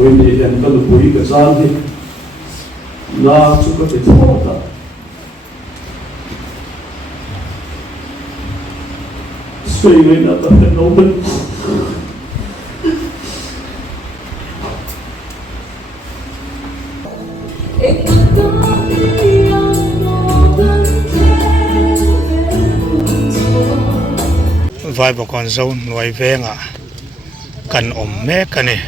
với đi đến cái buổi cái gian thì là chúng có thể thua ta suy nghĩ là ta phải nấu bưng vai bộ con dâu nuôi về ngà cần ổm mẹ cần này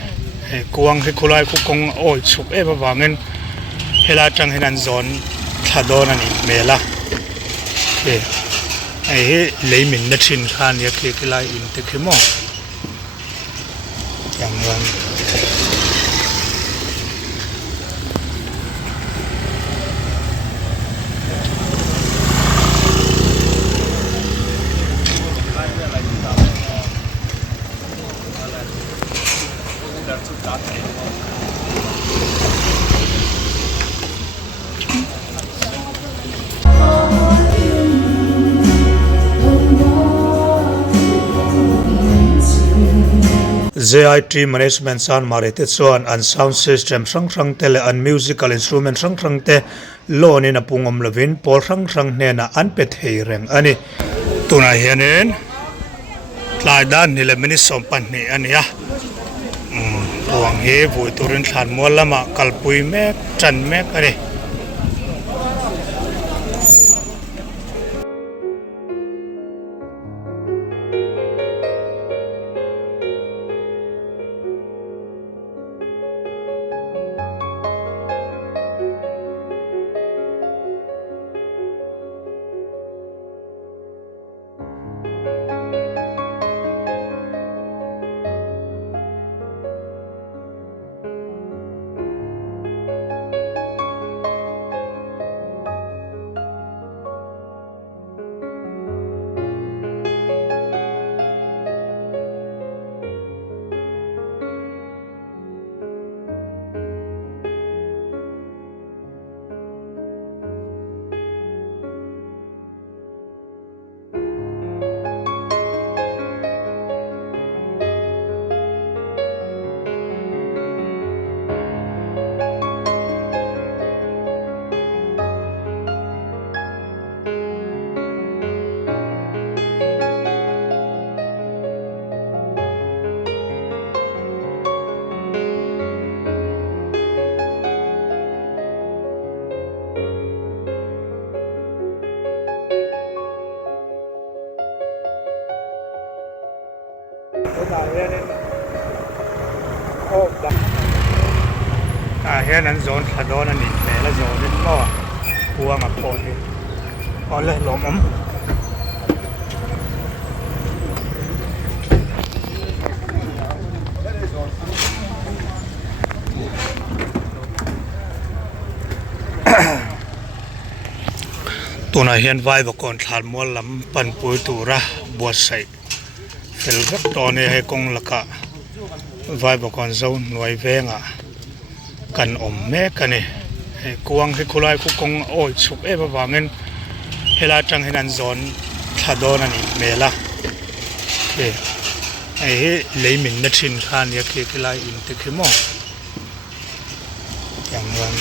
quăng cái cô lai cô công ôi chụp em vào vàng hela trăng hình ăn giòn thà đô này mẹ la ấy lấy mình đã xin khan ya cái lai in thế cái mò chẳng vâng JIT management san marite chuan an sound system sang tele an musical instrument sang te lon in apungom lovin pol sang ne na an pe thei reng ani tuna hianen tlai dan ni le mini som pan ni ania wang he vui turin thlan mol lama kalpui mek chan mek ani hian an zon thla dawn ani mela zon in maw puang a phaw hi ole lom om tuna hian vai ba kon thlan mol lam pan pui tura buat sai fel vek to ne he kong laka vai ba kon zo nuai venga cần ổm mẹ cần này quăng cái cô lai cô công ôi chụp em vào vàng hela trăng hình ăn giòn thà đô này mẹ la ấy lấy mình đã xin khan ya cái lai in thế cái mò chẳng vâng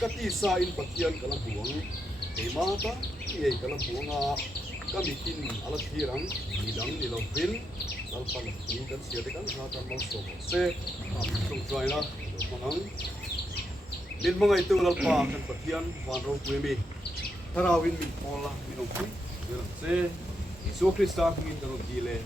kati sa in pathian kalabuang e mata e kalabuanga kamikin alathirang nilang nilovin lalpan ni kan sia kan hata mau so se sung trai na mangang lin mga itu lalpa kan pathian wan ro kwemi tarawin mi pola minongki se Isu Krista kami terus gile.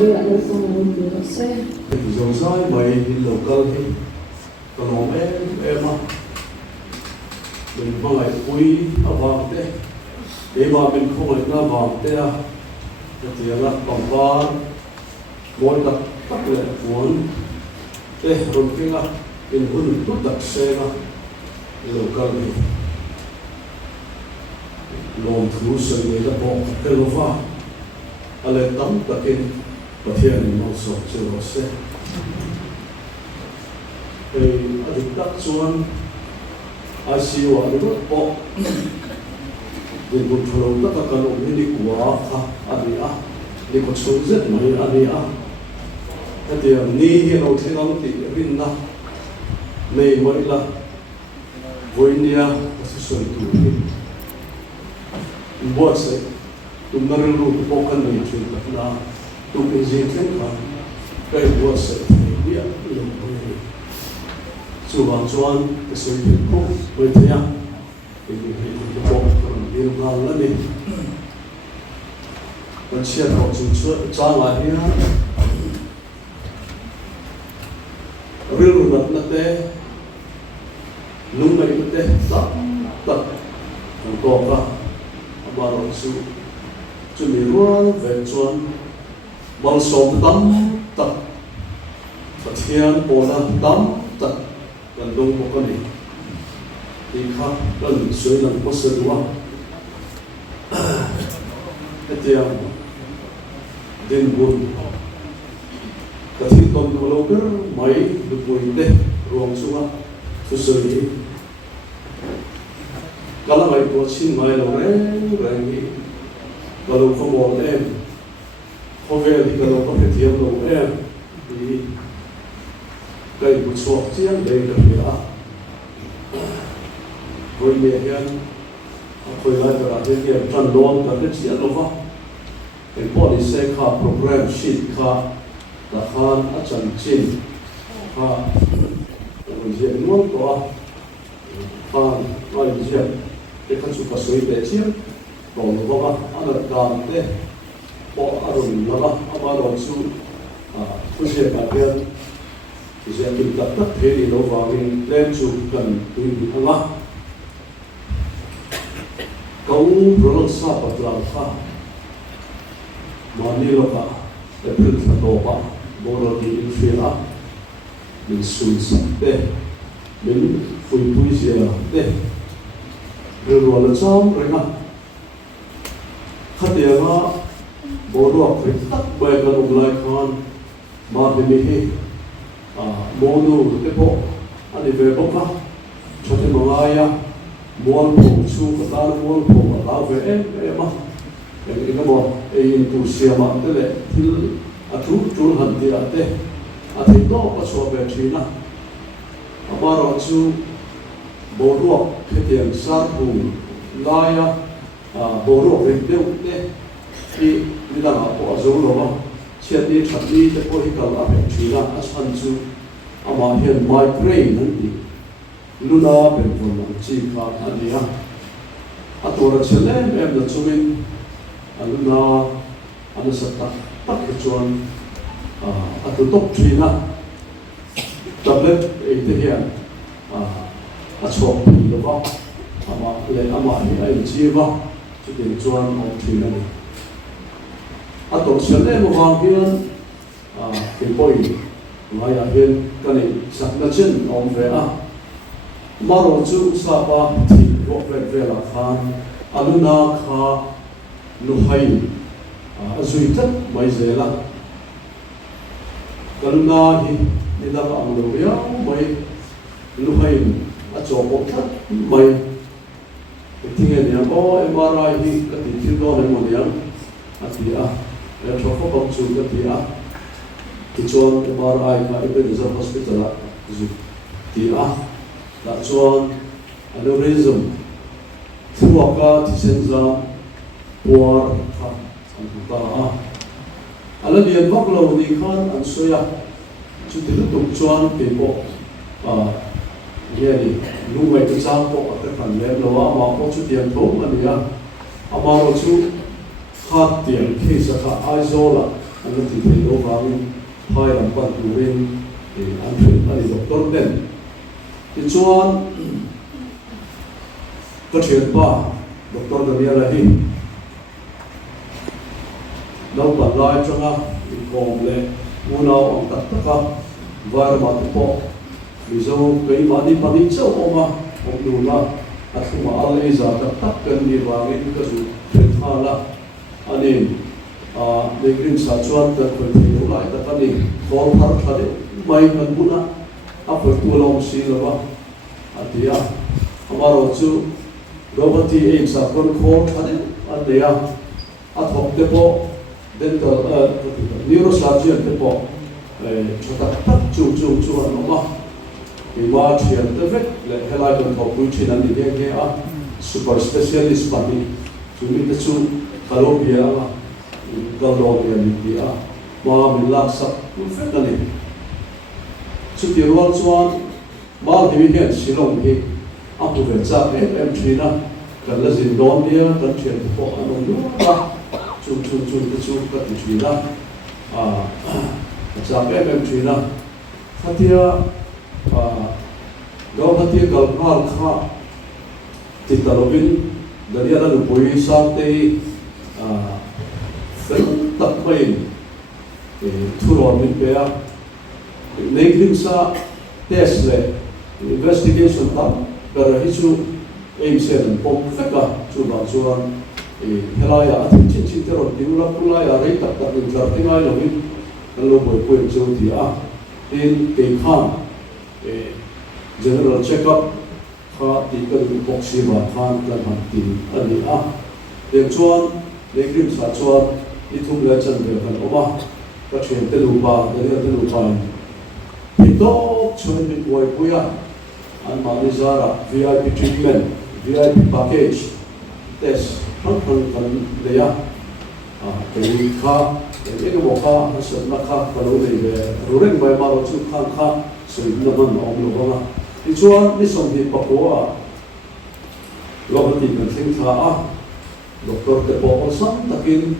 Hallelujah, let's song and do the same. dòng sai mày local thì còn lòng em à mình mang lại quý ở vàng thế để mà mình không lại na vàng thế à thì là bằng vàng mỗi đặc tắc lệ cuốn thế rồi cái là mình hôn tốt đặc xe mà local thì lòng thú sự người ta bỏ cái lô pha ở lại tắm đặc cái và thiên mình mong sầu chưa có xe thì ở thực tác chuan ai siêu ở đó bỏ thì một phần tất cả các ông đi qua anh đi đi có số rất mấy anh đi thì ni hiện ở thế nào thì bên na này mới là với nia sẽ soi tu đi buat sẽ tụi nó luôn có cần này chuyện là tụi mình gì thế cả cái buat sẽ đi ăn luôn chú bạn chuan cái số tiền không với thế à thì cái bộ còn liên quan là gì còn chia họ chúng tôi trả lại nhá riêng luật là thế lúc này là thế tất tất còn có cả mà rồi chú mình luôn về chuan bằng sòng tắm tất và thiên bộ là tắm tất gần đông một con này thì khác gần suy lần có sự đúng cái tiếng đến buồn cái thứ tuần của lâu cái mấy được buồn đấy ruộng xuống sự sự gì cái là mấy cuộc xin mấy lâu đấy rồi nghĩ cái lâu không bỏ em không về thì cái lâu có thể thiêm lâu em thì cái một số chiếc đây là gì đó với nhẹ hơn khơi lại cái là cái trần đoan cái chuyện nó vào cái policy khá program sheet khá là khan ở chân chín khá rồi diện luôn có khan nói diện cáiขั้นสุดสุดเด็ดเชี่ยต่อมาว่าอันนั้นการเต้พออารมณ์แล้วอามาลองสู้ผู้เชี่ยวชาญที่จะกินตัดตัดเฮลิโลวาวินเล่นจูกันตุยอังอ่ะเขาโปรโลซาปัตลาค่ะมานี่เราค่ะแต่พื้นที่โตปะโบราณอินฟิลาเป็นสุนสัตเต้เป็นฟุยปุยเสียเต้เรื่องวันละซ้ำเรื่องอ่ะขัดเดียวว่าโบราณฟิตัดไปกันอุบลายคานมาเป็นมิฮิโมดูเด็กพวกอันนี้เป็นพวกเขาชอบที่มาลายมวนผมชูกตาลมวนผมลาเวมาอย่างนี้ก็บอกอินทูเซียมาเตเลยที่อาทุจูนหันที่อาเตอาทิตย์โตก็ชอบแบบนี้นะอามาเราชูโบรวกเพียงสารบูลายโบรวกเรื่องเดียวเตที่นี่ต่างหากอาจูนเราเช่นนี้ฉันนี้จะพูดให้กับแบบนี้นะอาชันชูอามาเห็นไมเกรนนั่นดีลูน่าเป็นคนหลังจีขาอันนี้อ่ะตัวเราเชื่อเล่นแบบนั้นช่วยลูน่าอันนี้สักตักจวนตัวตกทีนะจับเล็บไอ้ที่เหี้ยชอบผีหรือเปล่าอามาเลยอามาไอ้จีว่าจะเป็นจวนของทีนั่นตัวเชื่อเล่นมันวางเพียงเป็นปอยลายเห็นกันนี่สักนัดเช่นอมเวะมาโรจูซาบะที่รบเวลาทานอาลุนาคาลุไฮจุยตัดไม่เจละกลุนาฮินิดาอังโลยาไม่ลุไฮอาจอบตัดไม่ที่เงี้ยเนี่ยโอ้เอ็มอาร์ไอฮิก็ติดที่โดนในหมดยังอาทิตย์แล้วชอบเขาบอกจูก็ที่ที่ชวนเอ็มอาร์ไอก็เป็นที่จะฮอสพิทอลจูที่ละชวนอันนี้ริซึมทั่วก็ที่เซนซาปัวครับอันตุตาอันนี้วักเราดีขันอันสวยจุดที่ตุกชวนเป็นพวกเนี่ยนี่ลุงไว้ที่จ้างพวกแต่ขันเลี้ยงเราอามาพวกจุดเดียนทุ่งอันนี้อามาเราชุดขาดเตียงที่สักไอโซล่ะอัน anh là thì thấy đâu vàng hai làm quan chủ bên anh thuyền anh doctor đến thì chuan có chuyện ba doctor Daniel là hi đâu bản lai cho nga còn lệ mua nào ông tất cả vài mà tập bộ ví dụ cái mà đi châu ông đủ là at không mà ăn lấy giá tất cần đi vào cái sự thuyết tha là anh em để cái sản xuất được phải thiếu lại tất cả đi có phát thật đấy may mắn bún á áp phải tua lòng xí là ba thì mà rồi chú đâu thì em sản xuất khó thật đấy anh đấy học tập bộ dental neurosurgeon tập bộ cho tất chú anh mà vì mà chuyện tới vết là hay là cần học bồi chuyên anh đi nghe super specialist bản đi chúng mình chú kalau dia kalau dia mà mình làm sắp cũng phết là này chú tiểu luận chuan mà thì hiện silong thì áp về cha em chỉ na cần là gì đón dia cần chuyện của anh ông đó chú cái chuyện đó cha em chỉ na phát hiện gấu phát hiện gấu ngal kha thì tao bin dari ada lupui sampai tập mình thu rồi mình về lấy kinh sa test lệ investigation tập rồi hết chú em xem bom phép cả chú bảo chú anh helai thì chín rồi tiếng lắm cũng lại đấy tập mình tập tiếng ai rồi mình kalau boleh quên chú thì in cái khăn general check-up kha ti kan boxi ma khan kan han ti ani den chuan le grim sa chuan I thum le chan ve kan oma ka thien te lu ba te lu pa ti to chun mi poi puya an ma ni zara VIP treatment VIP package test han kan le ya ke kha ke ko kha sa na kha ka lo le ve ruren mai ma ro chu kha so na man om lo ba thì chuan đi xong thì bọc bố lo cái tiền mình sinh thả doctor để bỏ sẵn takin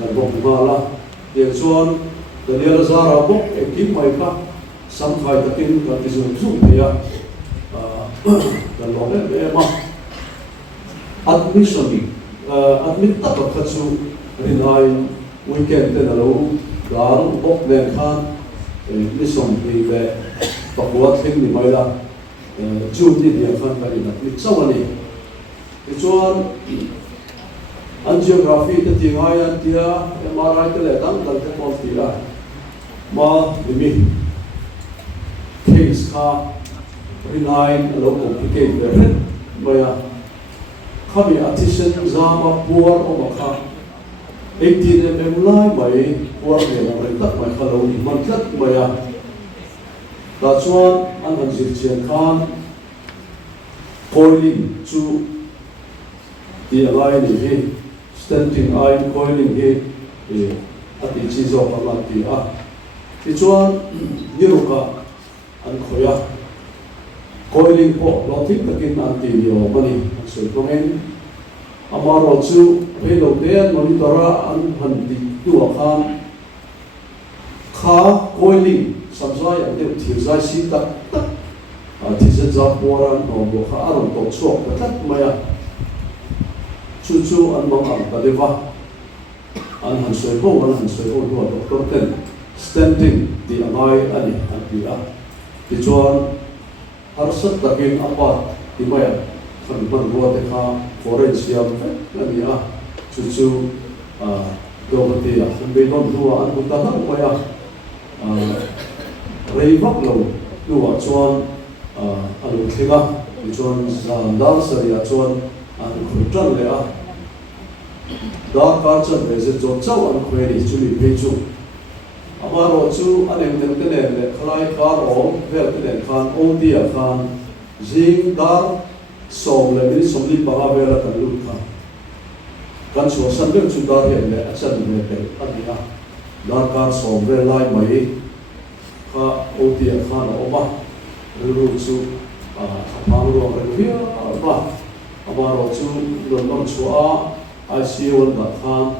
cần bọc vào là tiền chuan để đi ra bọc em kiếm mày cả sắm phải takin cần đi dùng thì cần lo cái em admission admit tất cả các chú hiện nay weekend tên là lâu đó bọc đèn khan đi xong thì về bọc bố thêm thì mới là chun đi địa phương vậy là lịch sau này cái chuan angiography thì tiếng Anh anh tia MRI thì lại tăng tăng cái con thì lại mà mình case kha benign a low complicated về mà kha bị artisan zama poor o mà kha 18 mm lai mai poor về là mình tất mai kha lâu đi man tất mà đã chuan anh hẳn dịch triển khan coiling chu thì lại này stenting eye coiling he thì chỉ do các bạn thì chuan như cả anh khoya coiling po lo thích là cái anh thì nhiều mà đi sự công anh amaro chu bây giờ đen monitora anh hẳn thì đua khan khá coiling samsai anh đều thiếu giải sinh tất thì sẽ ra poran hoặc bộ khá aron tổ chọc và tất mày chu anh mong anh ta va anh hẳn soi hô đua doctor ten standing thì anh thì thì cho har sat takin apa thì mày phần phần đua thì khá forensic anh chu đồ vật thì không biết non đua anh cũng ta hết mày rei vak lo nuwa chuan alu thlinga chuan zandal saria chuan an khutran le dar kar chan ve je jo chau an khweri chumi pe chu amaro chu anem tem te le khlai kar o vel te le khan o dia khan jing dar som le ni som li ba vela kan lu khan kan so san be chu dar he le achan me pe adia dar kar som ve lai mai kha oti khan oma ru chu phang ro ria ba amaro chu don don chu ICU da khan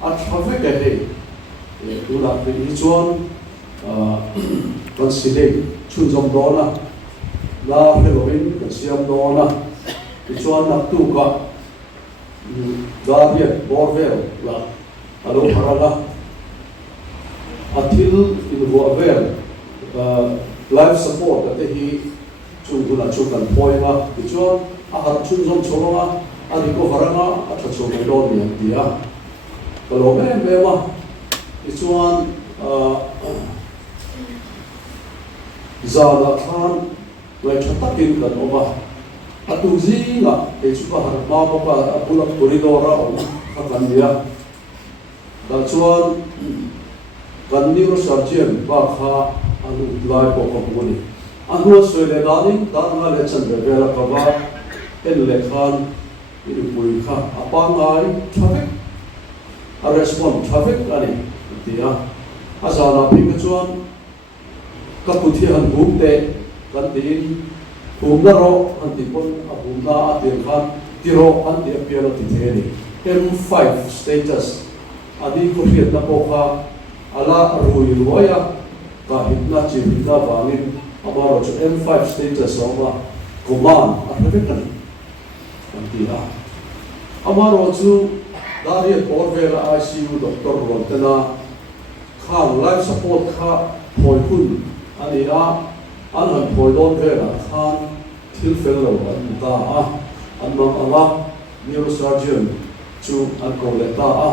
a traffic he tu la pe ni chuan kan sile chun zom do na la Halloween kan siam do na ti chuan nak tu ka da riat borvel la alo harala athil in vo vel life support ate hi chung tu la chung kan poima ti chuan a har chun zom chonga a ri ko haranga a tha chu mai do ni tia kalo me ma ti chuan zada khan lai thatakin kan oma atu zinga te chu ka har ma ba a pula corridor a om kan dia da chuan kan neurosurgeon ba kha anu lai ko ko muni anu soile dani darna le chan be la ka ba el le khan idu pui kha apa ngai traffic a respond traffic ani tia azana ping chuan ka puthi han bum te kan tin bum na ro an ti pon a bum na a ti khan ti ro an ti appear ti the ni M5 status ani ko hiat na po kha ala rui roya ka hitna chi hitna wangin amaro chu M5 status oma command a rekan antia amaro chu dari porvela ICU doctor rontena kha life support kha phoi kun ania an phoi don vela khan thil fellow an ta a anmang anga neurosurgeon chu an ko le ta a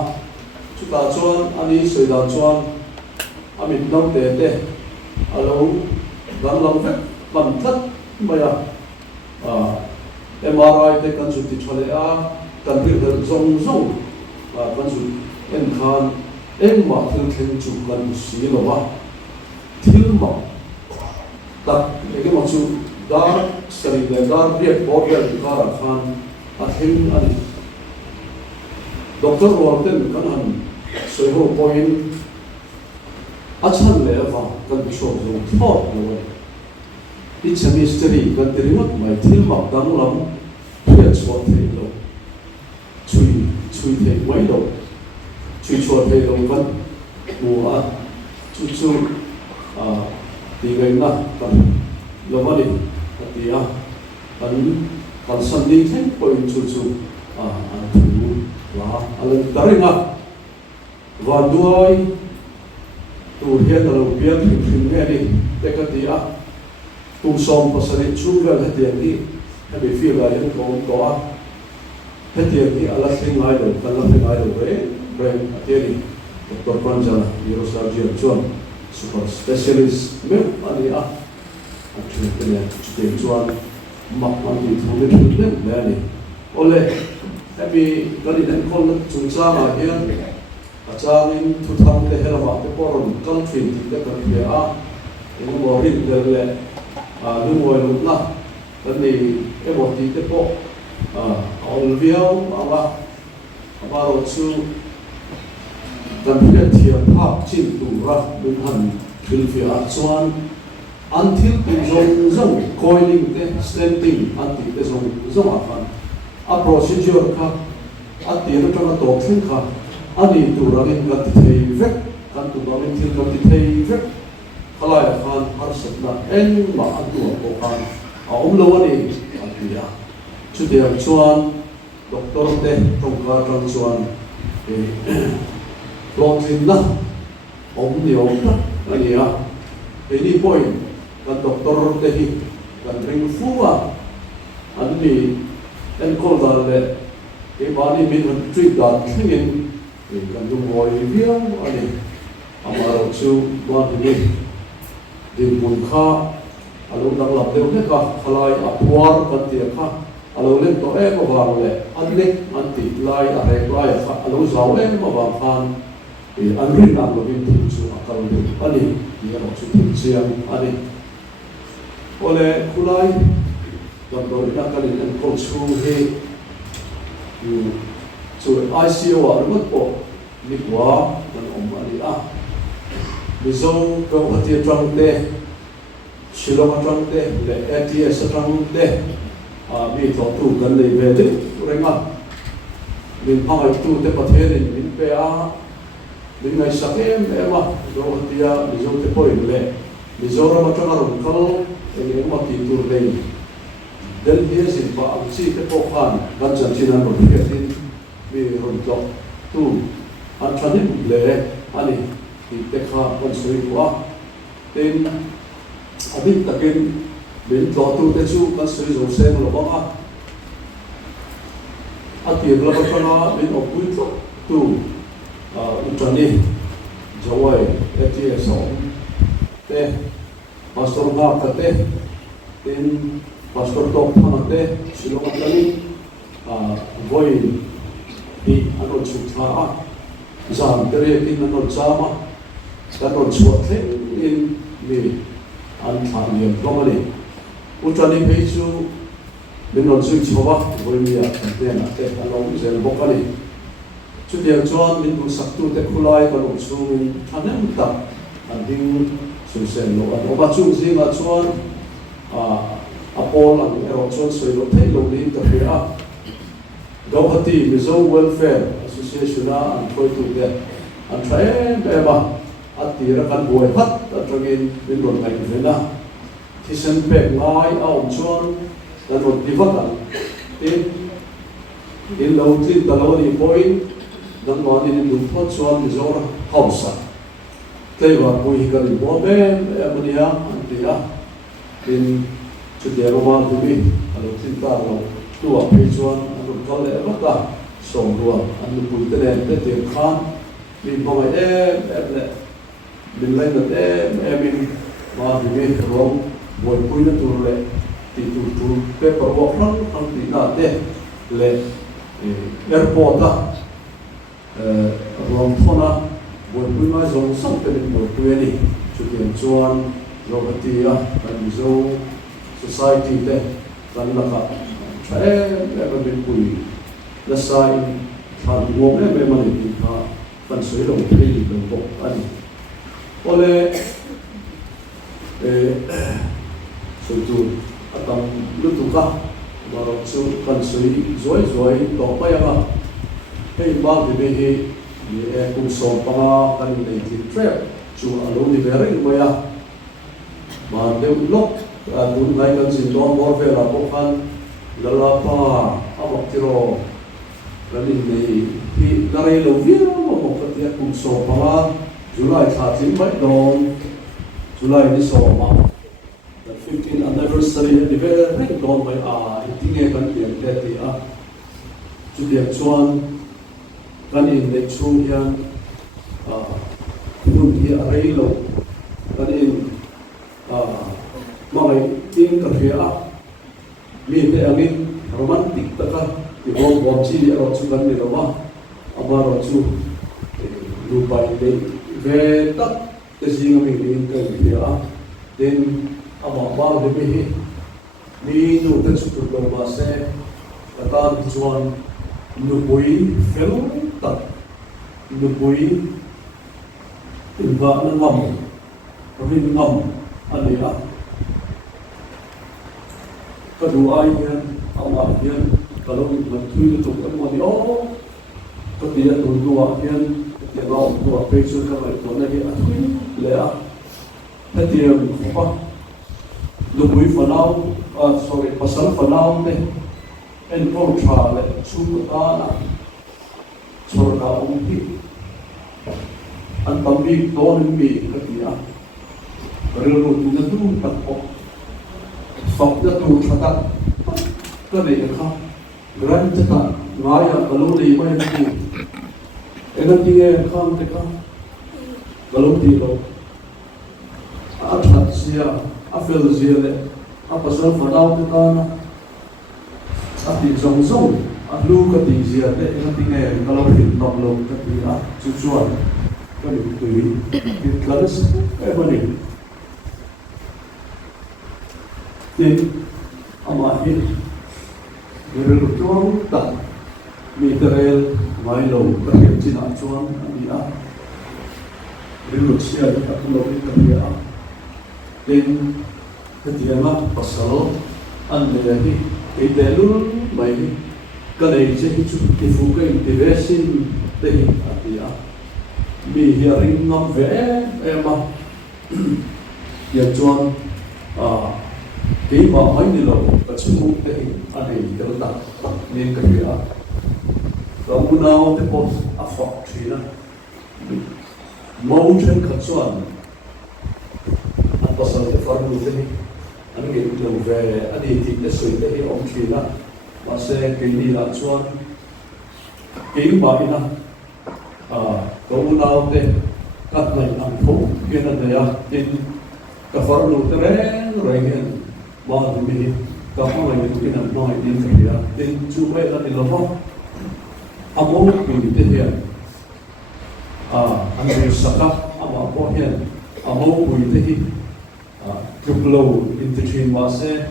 chu ta chuan ani soida chuan amit nau te te alo dan lam vek man thlat maya MRI te kan chu ti thole a kan ri der zong zong kan chu en khan en ma thil thlen chu kan si lo wa thil ma tak ege ma chu dar sari le dar riek border kara khan a thil ani doctor Walton kan han soi ho point achan le va kan show zo thot lo it's a mystery kan tirimat mai thil mak dang lam phia chwa thei lo chui thei mai lo chui chwa thei lo kan mu a chu ti gai na kan lo mani atia kan san ding thei point chu an thu la alang taringa wa duai tu hian lo pian thim nge ni te ka tia tu som pasari chugal hetian ni hemi feel la yan ko a hetian ni ala thlingai lo kan la thlingai lo brain atiani Dr. Pranjana neurosurgeon chuan super specialist me ani a actually te chuan mak man ti thule thule le ni ole hemi gari den kol chung cha ma hian achangin thu tham te helama te poron kal thin ti te kan le a eng mo rin der le lu mo lu na kan ni e mo ti te po ol viau ama ro chu kan phe thiam phap chin tu ra lun han thil fi a chuan until tu zong coiling te stamping anti te zong a khan a procedure kha a ti na tanga to thin kha ani tu rangin kan ti thei vek kan tu rangin thil kan ti thei vek khalai khan har satna en ma atu ko khan a lo ani atia chu de chuan doctor te tongka tang chuan plotrin na ni na ani a any point kan doctor te hi kan ring fuwa ani en kol dal le e bani min han treat da thingin kan du moi viau ani amaro chu ma ni din mun kha alo dang lap deu ne ka khalai apwar kan ti kha alo len to e ma wang le anle anti lai a re lai kha alo zaw e ma wang khan e anri na lo bin tu chu akal de ani ni ro chu tin chiang ani ole khulai dan do ina kan en ko chu he chu ICU a ro po ni kwa dan om ali a mizo ko hati trang te shilong trang te le ATS trang te mi to tu kan le ve de renga min phai tu te pathe ni min pe a mình ngày sáng em mà rồi thì mình dùng cái point lệ mình dùng mà cho nó rung khâu em mà kỹ thuật đây đến here xin bảo chỉ cái bộ phận gần chân chỉ là một cái tin vì rung khâu tu anh cho nên lệ anh ấy thì cái khá con suy quá tên anh biết tất nhiên bên đó tu tế chú con suy dùng xem là bao nhiêu anh tiền là bao nhiêu bên ông quý tu Utrani Jawai ATS te pastor nga kate tin pastor top phamate silong atani voi hi ano chutha zam tere tin ano chama kanon suathe in mi an thaniam lomani Utrani peichu benon sui chowa voi mi a te na te ano zel bokani chú điều cho mình cũng sắp tu tới khulai và lục xuống mình anh em tập anh đi xuống sen lộ anh ông chú gì là cho Apol anh em cho soi lộ thấy lộ đi tập về đâu hati Mizo Welfare Association anh coi tu đấy anh thấy em mà anh tì ra căn buổi hết anh cho mình luận ngày về na thì xem về ngay ông cho anh luận đi vắt anh in lâu tin ta lâu đi point dan wani ni dumpot suan di zona hausa teiwa pui hikari bobe amania antia in chudia roma tubi alo tinta lo tua pechuan alo kale mata somrua anu pui tele te khan min bonga le min lai na min ma bi rom boy pui na tur le ti tur pe parwo khang khang ti na te le airport rom thona buổi buổi mai giống sắp tới buổi buổi này chủ điểm chuan rồi thì anh dâu society đấy anh là cả phải em bên buổi là sai thằng uống em mà thì phần suy đồng thì đồng bộ anh ole sự tu atang lúc tu cả mà rồi sự phần suy rồi đó bây giờ hey ba de he kum so pa kan nei ti trap chu alo ni vere moya ma de lok dun ngai kan sin do mor ve la bo khan la la pa amok tiro la ni nei hi la re lo vi mo ka ti kum so pa July tha tin bai don July ni so ma the 15th anniversary ni vere don mai tinge kan tian te ti chu dia chuan kan in le chung hian nun hi a rei lo kan in mai tin ka hria mi te angin romantic taka ti bom chi ro chu kan ni lo ama ro chu lu bai le ve tak te jing mi in ka hria den ama ba de mi ni nu te chu lo ma se ka tan chuan nu bui fel tak nu bui inva na ngam rin ngam ani a ka du ai hian ama hian ka lo man thui tu kan mo ni o ka ti a tu duwa hian ti a lo duwa pe chu ka mai to na hi a thui le a ta ti a pa nu bui fanau sorry pasal fanau ne en pro tra le chu ta na chor ka hi an tambi don mi ka ti a ril ru tu na tu ta ko sok na tu thata ka le kha gran ta ngaya kalu le mai tu ena ti e kham te ka kalu ti lo a that sia a fel sia le a pasal fanau ta na ati zong lu ka ti zia te na ti nge kalau hin nom lo ka ti a chu chuan ka ni tu ti kalas e bani tin ama hi ni ru chuan ta mi terel mai lo ka hi chin a chuan ani a ru sia ta lo ka ti a tin ka ti ma pasal an le hi cái tệ luôn mấy cái này sẽ chút cái phụ cái intervention đây à thì mi hearing ngam ve ema ya chuan cái mà mấy người lâu và chúng tôi để anh ấy cái đó đặt nên cái việc và muốn nào thì có áp phật thì là mâu thuẫn khẩn soạn anh có sao để phật luôn thế anh nghĩ được về anh ấy thì cái sự để ông thì là và sẽ cái đi là soạn cái mà ina có muốn nào thì các này anh không cái này là in cái phật luôn thế rồi hiện mà thì các bạn này cũng làm nói đến cái đó đến chú mấy là đi làm amo mình thế hiện anh ấy sắp amo có hiện amo mình thế hiện chụp lâu interchange mà sẽ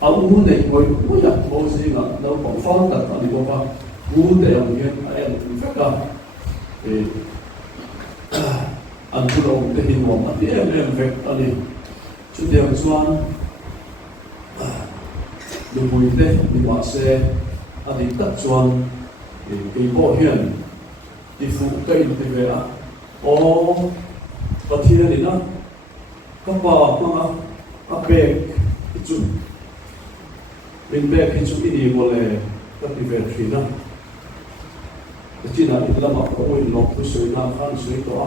ông muốn để ngồi muốn nhập bao gì là đâu còn phong tật anh đi qua muốn để ông hiện anh phải cả thì anh cứ lâu thế hiện mà thì em phải anh đi chú điều chuan được vui thế nhưng mà sẽ anh đi tất chuan cái bộ hiện đi phụ cây thì về à và thì này nó các bà mang áp bê cái chút bên bê cái chút đi một lệ các đi về thì nó cái chuyện này là mà có người lọc cái suy nam khan suy đó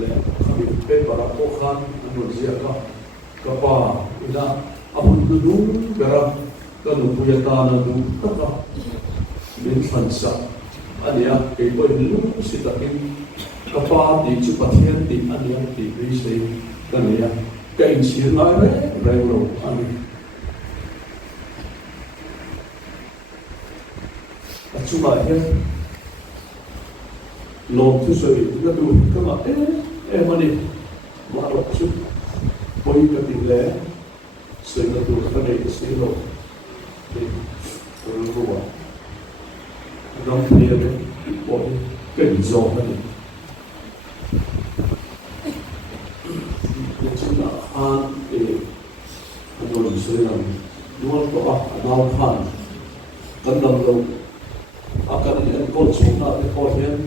lệ không bị bê bà đã cố khan anh muốn gì đó các bà là abun tu đúng gara cái nụ bùi ta là đúng tất cả đến phần sau anh ấy cái bồi lúc sự tập in các bà đi chụp ảnh thì anh ấy thì đi xây cái này cái in xuyên nói đấy rồi anh ấy chụp ảnh lột thứ rồi cái đủ các bạn em mà đi mà lột chụp bồi cái tỷ lệ xây cái đủ cái này xây lột thì rồi luôn rong kia đấy bồi cái gió này chúng ta ăn thì anh nói xây làm luôn có nào ăn cần làm lâu cái này anh có xuống là cái có hiện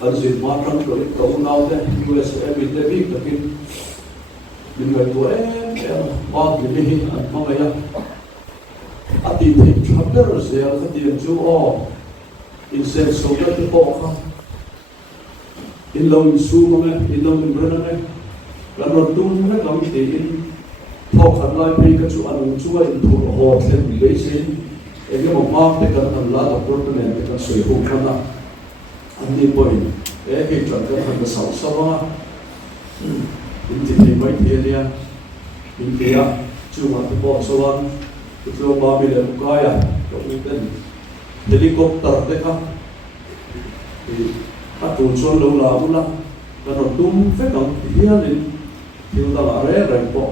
anh chỉ mà trong cái cầu nào thế USA bị thế bị cái mình người tuổi em bao nhiêu đi anh mong vậy à thì chụp được rồi sẽ cái tiền chú in sen số cái bộ không in lâu in su mà in lâu in bữa này là nó tung hết lắm thì in thọ khẩn lại bị cái chú ăn chú ấy thủ hồ thêm lấy xin cái một món để cần làm lá đọc rồi này cái sợi hùng khăn à anh đi bồi cái chuyện cái phần sáu sáu á thì mấy thiên nha những kia chú mà tôi bỏ số ăn tôi bao bây giờ coi à trong tên helicopter đấy không thì các tù xuân lâu là cũng lắm và nó tung phép động thì lên thì ta là rẽ rồi bỏ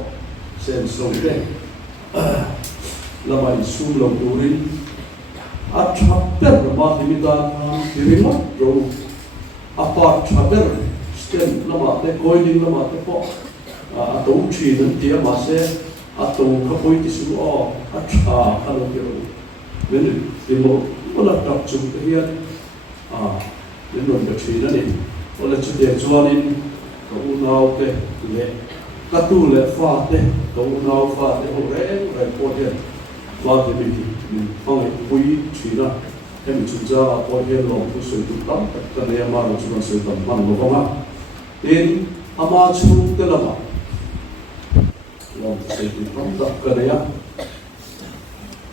xem sâu đấy là bài sum lòng tù đi chắp tên là ba thì mình ta thì mình mất rồi chắp tên stem là mà cái coi đi là mà cái bỏ tàu chỉ đến tiệm mà sẽ tàu các coi thì số khá là nhiều nên thì một là tập trung cái hiện đến luận được chỉ đó đi là chủ đề cho nên cũng nào cái lệ các tu lệ pha thế cũng nào pha thế hồ rẽ rồi có thể pha thì mình phong cái quý chỉ đó em mình chúng ta có thể lòng cái sự tự tâm cái này mà nó chúng ta sự tâm bằng nó không ạ đến ama chung cái là mà lòng sự tự tâm tập cái này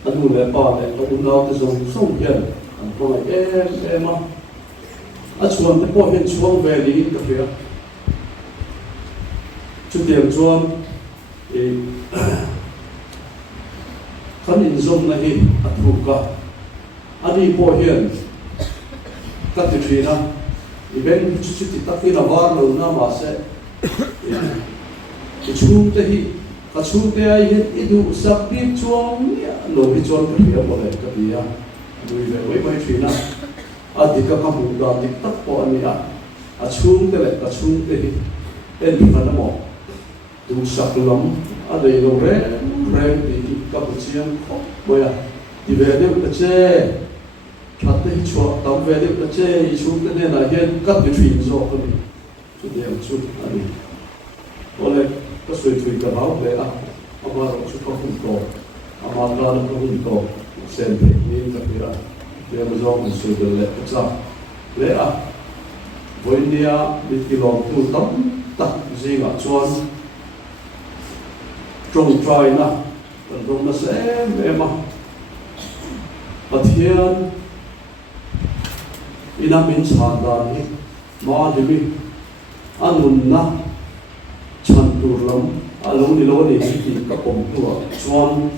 anh muốn lấy bao này anh muốn nào thì dùng sông hiện anh có lại em mà anh chuẩn thì có hiện chuông về đi cái việc chút tiền chuông thì khán in dùng này anh thuộc cả anh đi có hiện các cái chuyện nào thì bên chút thì tất nhiên là var rồi nó mà sẽ cái chuông thì các chú thế ấy ít đủ sắp biết chuông lối biết chuông cái gì đó này cái gì à người về với mấy chuyện nào thì các công việc đó thì tất cả anh ấy chuông thế này các chuông thế em phải làm một đủ sắp lắm đây là rẻ thì các bác sĩ không bây giờ thì về đây cái chế thật đấy chuột tàu về được cái chế xuống cái này là hiện cắt cái thuyền rồi cái này chút điểm chút anh đi có lẽ cái suy thuyền cái báo về à mà nó chút không có mà nó không có xem thì nhìn cái gì à bây giờ mình suy được lẽ cái sao lẽ à với India bị cái lòng tu tắm tắc gì mà chuan trồng trai na trồng nó sẽ em mà thiên ina min san dan hi ma de mi anun na chan tur lam alo ni lo ni ki ka pom tu chuan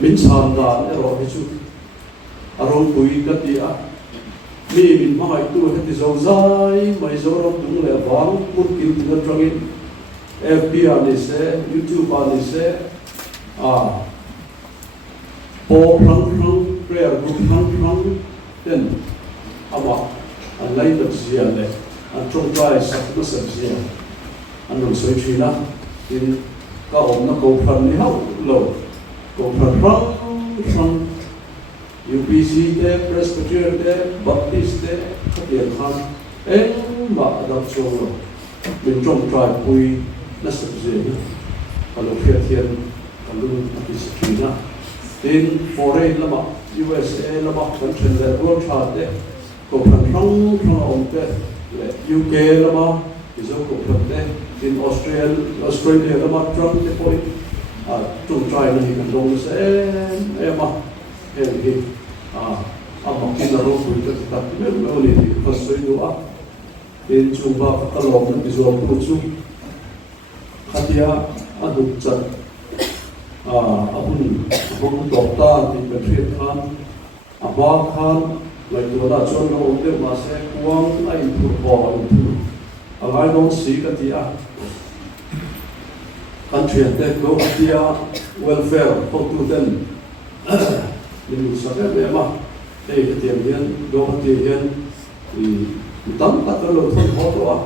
min san dan ero hi chu aro pui ka ti a mi min ma hai tu he ti zo zai mai zo ro tung le wang put kin ti na trangin FB ani se YouTube ani se po prang prayer group prang then ama an lai tak zia le an trong trai sak na sak zia an nong soi thina in ka om na ko phan ni hau lo ko prang UPC te Presbyterian te Baptist te khatian khan en ma adap chong lo min trong trai pui na sak zia kalau khian kalau apis thina in foreign lama USA lama country le world chart ko phan rong om te le UK lama izo ko phan te in Australia lama Trump te point tung try ni kan dong se ema hi ama kin ro ko te ta me ni ko so yu a in chung ba ka lo na izo ko chu khatia adu chat abun dokta di petri khan abang khan lai tu da chon no onde ma se kuang ai pur ho tu alai dong si ka ti a country te go tia welfare ho tu den ni sa ka be ma ei ka ti hian go ti hian i tam ta ka lo thon ho to a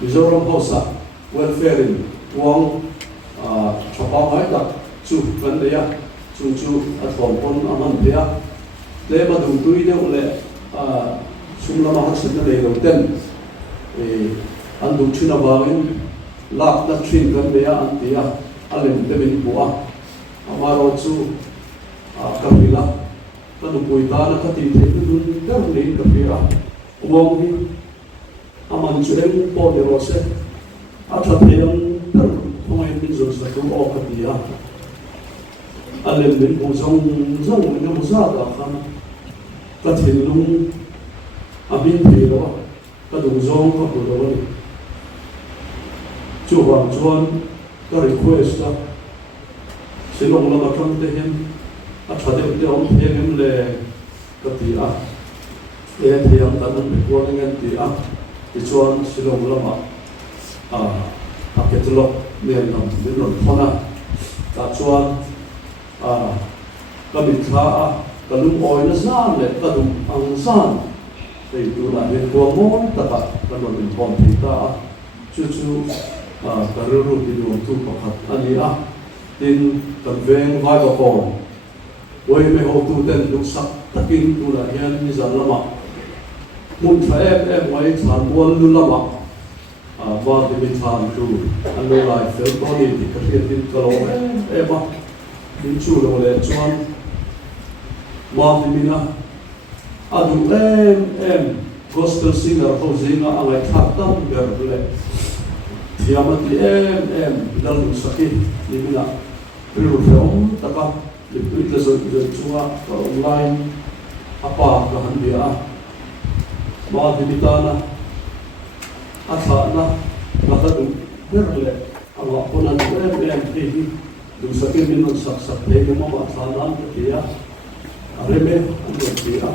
Mizoram Hosa welfare in kuang chopang hai tak chu kan le ya chu a thom pon aman le ya le ma du tui de le sum la ma ha sin le lo ten an du chuna ba in lak na thin kan le ya an ti ya alem te min bu a amaro chu kapila kan pui ta na khati the du ka ni kapira wong ni aman chu em po de ro se a tha them không ai biết rồi sẽ có ô cái gì à anh em đến cũng giống mình nó ra đó không cái thiền lung bên thì đó cái đồng giống có của đó này chú hoàng chuan cái request đó sẽ lồng là trong thế hiện thật để ông thế em là cái gì à em thì ông ta muốn bị quan cái gì à thì chuan sẽ lồng là mà cái thứ lộc miền nam miền nam thona ta chuan cái bị khá cái lung oi nó gian lệ cái lung ăn gian thì tu là miền quang môn ta cái lung miền quang thì ta chú cái rượu thì dùng tu bạc hạt anh ấy tin cái ven vai bạc hòn với mấy hộ tu tên tu sắc tất kinh tu là hiện như giờ lắm ạ muốn phải em ấy thản buồn luôn lắm ạ và thì mình thàn chủ anh nói lại phở có đi thì cái hiện tin cái lỗ em á mình chủ đầu lệ chuan và thì mình đủ em gospel singer hầu gì mà anh ấy thắt tâm gần lệ thì thì em đang dùng sắc thì mình rồi phải ông ta có được biết là rồi chua có online apa cái hành vi và thì mình ta asal maka tu berle Allah pun ada yang ini dosa kami non sak lagi mau asalan dia areme anu dia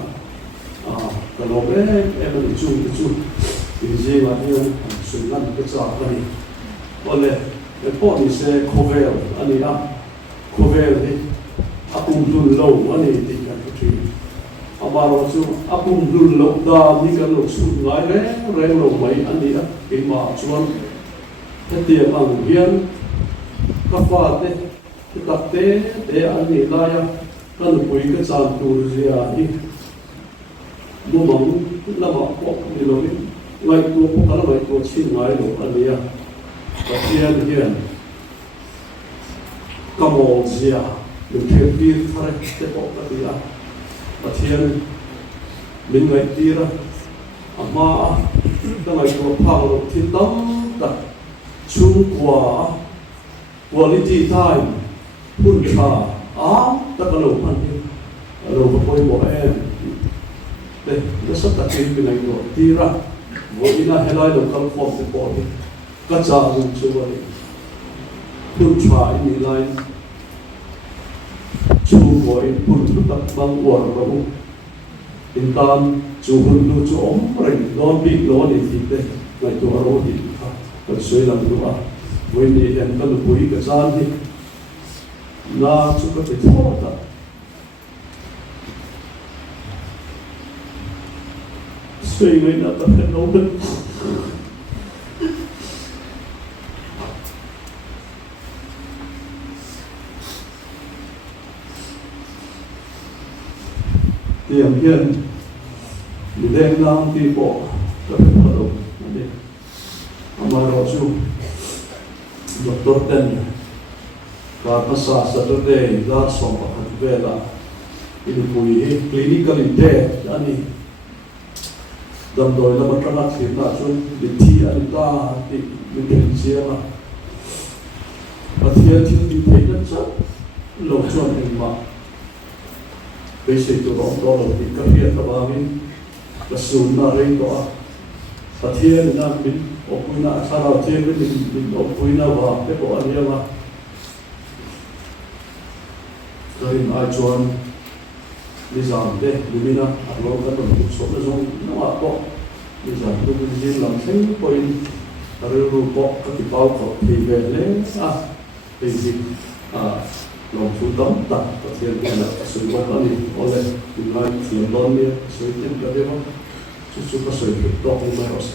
kalau itu ini macam sunat kecak ni oleh lepas ni saya cover ani cover ni aku dulu low ani tiga tu amaro chu apum dul lo da ni kan lo su ngai re lo mai an ni a ke ma chuan te tiam ang hian ka fa te an ni la ya kan pui ka chan tur zia hi mumang lama pok ni lo ni ngai tu pok kala mai tu chin ngai lo ania pathian hian kamol zia min the pir thare te pok ania pathian min ngai tira ama ta ngai tu phang lo thin tam ta chung kwa quality time phun tha ta ka lo phan hi lo ko poi mo em de nó sắp đặt cái này rồi thì ra với ina helai lo kal form te po ni ka cha lu chu wa ni phun tha ni line chu voi phun tak bang war ba bu in tam chu hun lu chu om reng don bi lo ni ti te ngai tu ro ti ha ka soi lam lu a với ni en ka lu pui ka cha ni na chu ka te tho ta suy nghĩ là tập thể nấu đứt tiền hiền thì đem ra đi bộ tập thể hoạt động đi mà rồi chú được tốt tên và pasal Saturday là sống và hành về là ini pui clinical inte ani dam doi la matanga thirna chun bithi alta ti min chiama pathian thil ti theina cha lo chuan in ma basic to ro lo ti ka hia ta ba min ka sun na rei to a pathian na min opuina asara chen min opuina wa te ko ania ma karin ai chuan nizam de lumina alo ka no so na zong no a ko nizam du min lam theng point ru ko ka ti pau ko ti ve le a basic long thu tam ta ka thian ko na so ko ka ni ole ti lai ti don ni so ti ka de ma chu ka so ti to ko ma os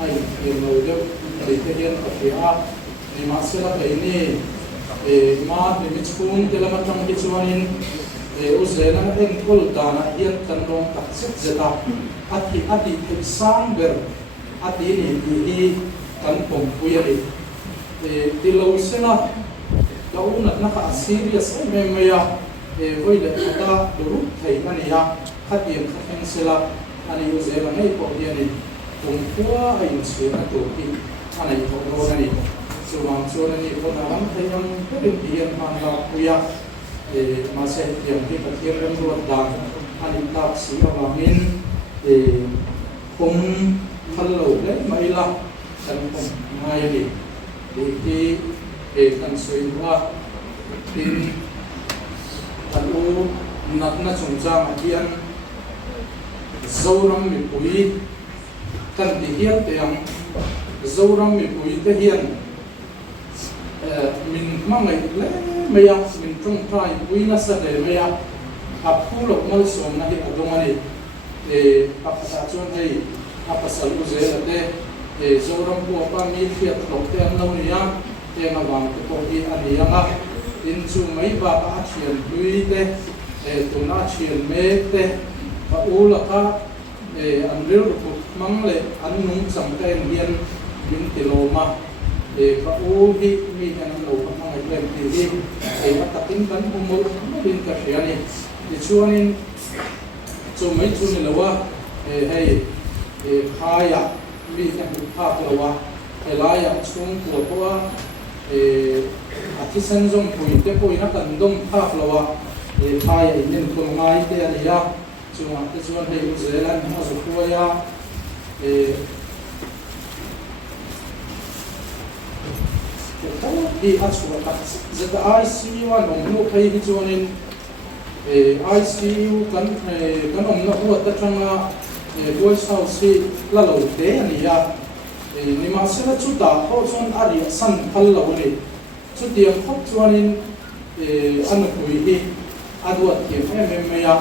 ai ngồi đâu để thể hiện ở phía ni mà sẽ là cái ni mà để mình cũng để làm trong cái chuyện này Uzela en kultana hian kan rong tak set zeta ati thei sang ber ati ni hi kan pom puyari ti lo sela lo na na ka serious me me ya voi le ta duru thei ani ya khatien khateng sela ani Uzela nei po hian pom tua ai se na to ki ani ho ro ani suwang suwan ni ko na ram thei yang perin hian man la puya mà sẽ điểm cái vật thiên nhân luật đảng anh ta sĩ vào min không thân lẩu đấy mấy là cần không ngay đi để cái cần suy qua tin thần u nát na chúng ta mà hiện dâu răm mình bùi cần thì hiện tiền dâu răm mình bùi thế hiện mình mang ngày lẽ bây giờ mình trông trai quý nó sẽ để bây giờ áp thu lộc môi sống này ở trong này để áp sát chuan đây áp sát lu dễ là để dấu rong của ba mi phiệt lộc tiền lâu này á để mà vàng cái công ty anh ấy á in chu mấy ba đã chuyển quý để tụi nó chuyển mê để và u là cả anh biết được mang lại anh nung sắm cái hiện những tỷ lô mà và u hi mi anh lâu mà ngày lên thì đi mà tập tính cán không muốn bên cà phê này thì chuan in cho mấy chuan này là hay khai à mi anh được phát là hay lại à chuan của qua cái sân trong bụi cái bụi nó cần đông phát là khai à nên con ngay cái này à chuan cái chuan hay dễ làm nó rồi qua ya thì áp dụng các rất ICU anh ông lúc thấy cái chỗ này ICU kan ông nó huat tất rằng đôi sau si là lâu thế này à nhưng mà sẽ là chút ta họ chọn ari san phal lâu này chút tiền học cho nên anh quý đi aduat tiền em ya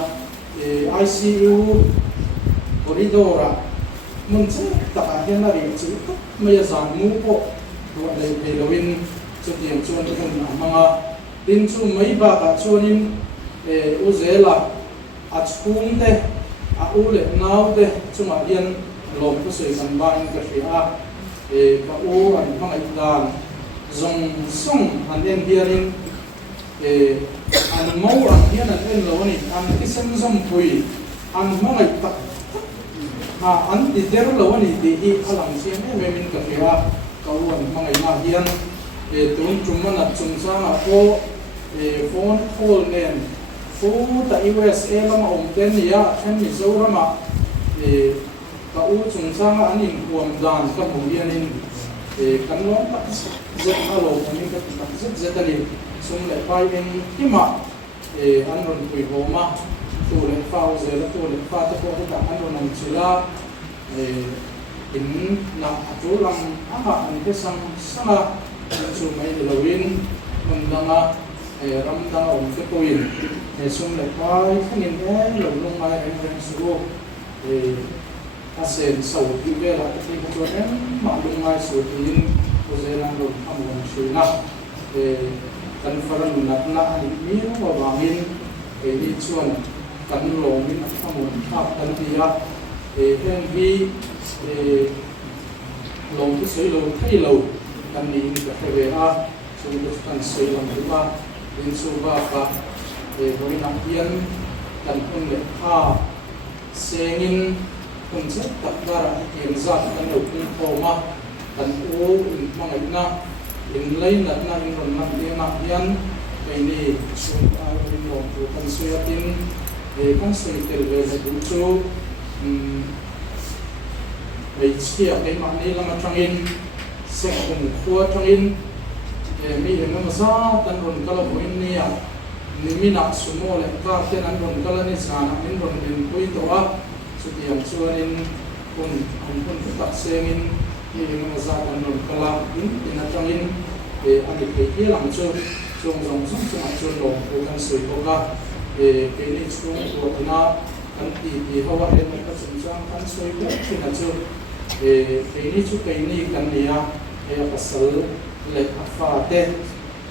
ICU corridor mình sẽ ta hiện là chỉ mấy dạng mũ bộ rồi đây thì đầu tiên chút tiền chuan cái phần mà tin chu mấy ba cả chuan in Uzela chung te u le nau te chunga hian lom ko soi kan ban ka ria ka u an hang ai dan zong song an en hianin an mau an hian an en lo ni an kisan zong pui an hang ai tak an ti der lo ni ti hi alang sian me min ka ria ka u an hang ai ma hian tun chumana chungchanga ko phone call nen fu ta USA lama omten ya khan mi zorama ka u chungchanga anin huam dan ka muhianin kan long tak zet halo ani ka tak zet zetali sum le pai en kima an ron pui homa tu le fau zela tu le fa ta ko ta an ron nam chila in na atu lam aha an ke sang sama chu mai lawin mundanga ramdanga om ke koin sum le pai khanin lo long mai en su asen sau ki ve la ti ko en ma long mai su tin ko zelang lo amon shuina kan faran na ani mi wa bangin ni chuan kan lo min amon thap kan dia hen bi lo ki sei lo thai lo kan ni ka ve a sum ko kan sei lam ba in su ba ka boi na hian kan hun le kha sengin kun se tak dara in za kan lo kun thoma kan u in mangai na in lai na na in ron na te na hian kai ni su a rin lo tu kan suyatin kan sui tel ve le du chu ei chia kai ma ni lama thangin se kum khua thangin mi em ma sa tan ron kala boin ni ya nimina sumo le ka ten an ron kala ni sana in ron din pui to a chu tiang chuanin kun an kun tak sengin ni em ma sa tan ron kala in atangin ani ke ki lang chu chung rong chung chung chu lo ko kan sui ko ka ke ni chung ko na kan ti hawa en ka chung chang kan sui ko chu na chu cái ní chú cái ní cần nia pasal lệ pha te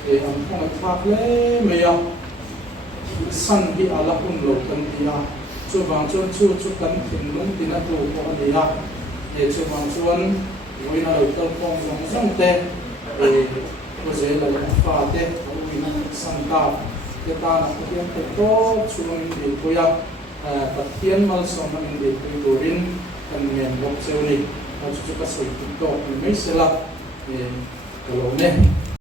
am phong tháp lệ mày san hi ala hun lo kan tia chu wang chu kan thing lung tina tu ko ania chu wang chuan voina lo tal phong zong te ko ze la pha te win san ta ke ta na ko tiam te to chuan ni ko ya pathian mal som in de turin kan ngen bok cheuni chu ka soi tu to mai sela ko lo ne